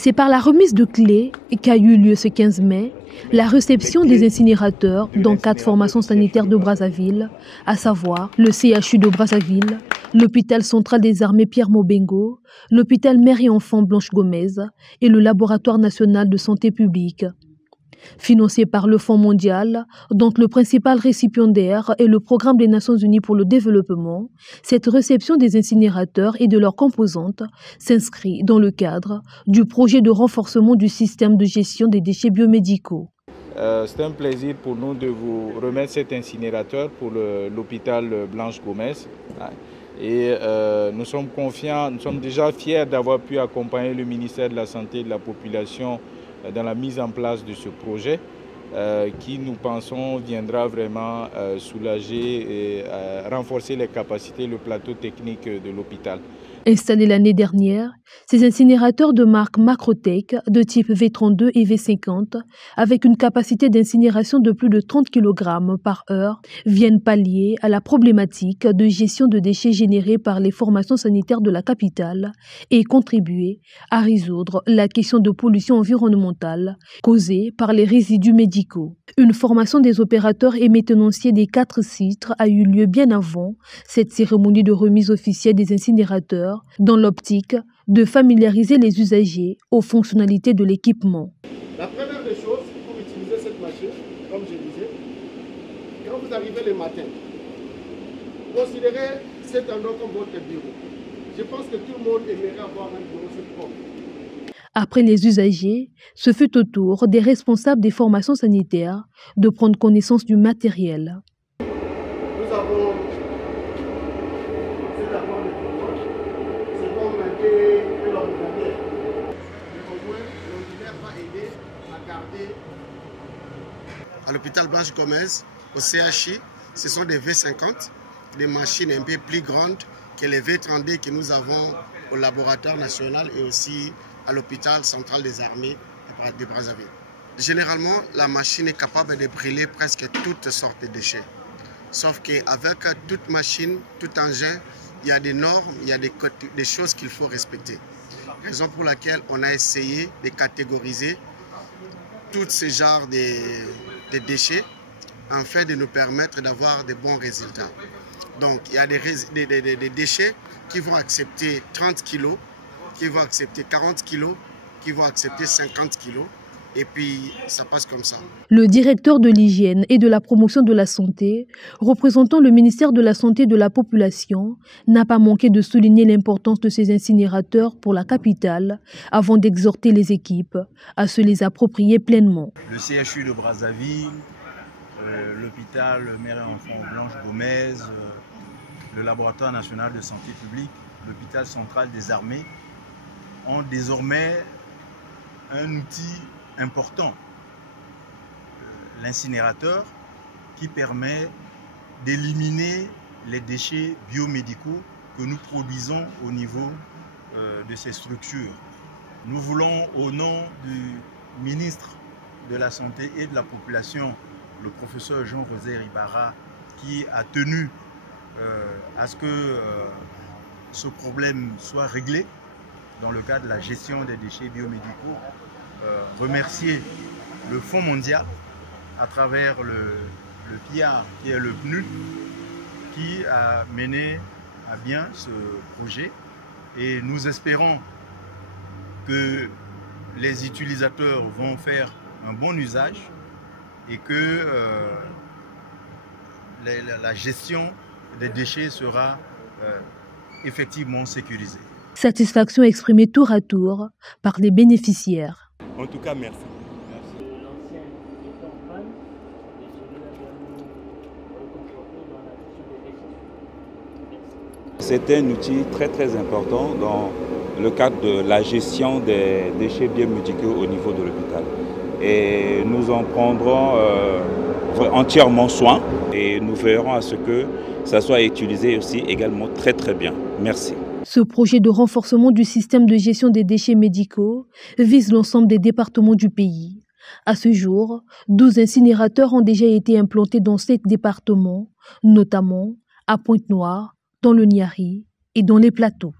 C'est par la remise de clés qu'a eu lieu ce 15 mai la réception des incinérateurs dans 4 formations sanitaires de Brazzaville, à savoir le CHU de Brazzaville, l'hôpital central des armées Pierre Mobengo, l'hôpital mère et enfant Blanche Gomez et le laboratoire national de santé publique. Financé par le Fonds mondial, dont le principal récipiendaire est le Programme des Nations Unies pour le développement, cette réception des incinérateurs et de leurs composantes s'inscrit dans le cadre du projet de renforcement du système de gestion des déchets biomédicaux. C'est un plaisir pour nous de vous remettre cet incinérateur pour l'hôpital Blanche Gomez. Et nous sommes confiants, nous sommes déjà fiers d'avoir pu accompagner le ministère de la Santé et de la Population dans la mise en place de ce projet qui, nous pensons, viendra vraiment soulager et renforcer les capacités, le plateau technique de l'hôpital. Installés l'année dernière, ces incinérateurs de marque Macrotech de type V32 et V50, avec une capacité d'incinération de plus de 30 kg par heure, viennent pallier à la problématique de gestion de déchets générés par les formations sanitaires de la capitale et contribuer à résoudre la question de pollution environnementale causée par les résidus médicaux. Une formation des opérateurs et maintenanciers des 4 sites a eu lieu bien avant cette cérémonie de remise officielle des incinérateurs, dans l'optique de familiariser les usagers aux fonctionnalités de l'équipement. La première des choses pour utiliser cette machine, comme je disais, quand vous arrivez le matin, considérez cet endroit comme votre bureau. Je pense que tout le monde aimerait avoir un bureau sur propre. Après les usagers, ce fut au tour des responsables des formations sanitaires de prendre connaissance du matériel. Nous avons cet apport de commande. C'est comme un ordinateur. Mais au moins, l'ordinateur va aider à garder. À l'hôpital Blanche Gomez, au CHI, ce sont des V50, des machines un peu plus grandes que les V32 que nous avons au laboratoire national et aussi à l'hôpital central des armées de Brazzaville. Généralement, la machine est capable de brûler presque toutes sortes de déchets. Sauf qu'avec toute machine, tout engin, il y a des normes, il y a des choses qu'il faut respecter. Raison pour laquelle on a essayé de catégoriser tous ces genres de déchets afin de nous permettre d'avoir de bons résultats. Donc, il y a des déchets qui vont accepter 30 kg, qui vont accepter 40 kg, qui vont accepter 50 kg. Et puis, ça passe comme ça. Le directeur de l'hygiène et de la promotion de la santé, représentant le ministère de la Santé et de la Population, n'a pas manqué de souligner l'importance de ces incinérateurs pour la capitale avant d'exhorter les équipes à se les approprier pleinement. Le CHU de Brazzaville, l'hôpital mère et enfant Blanche Gomez, le laboratoire national de santé publique, l'hôpital central des armées ont désormais un outil important, l'incinérateur, qui permet d'éliminer les déchets biomédicaux que nous produisons au niveau de ces structures. Nous voulons, au nom du ministre de la Santé et de la Population, le professeur Jean-José Ribara, qui a tenu à ce que ce problème soit réglé dans le cadre de la gestion des déchets biomédicaux, remercier le Fonds mondial à travers le PIA, qui est le PNUD, qui a mené à bien ce projet. Et nous espérons que les utilisateurs vont faire un bon usage et que la gestion des déchets sera effectivement sécurisée. Satisfaction exprimée tour à tour par les bénéficiaires. En tout cas, merci. C'est un outil très important dans le cadre de la gestion des déchets biomédicaux au niveau de l'hôpital. Et nous en prendrons entièrement soin et nous veillerons à ce que ça soit utilisé aussi également très bien. Merci. Ce projet de renforcement du système de gestion des déchets médicaux vise l'ensemble des départements du pays. À ce jour, 12 incinérateurs ont déjà été implantés dans 7 départements, notamment à Pointe-Noire, dans le Niari et dans les Plateaux.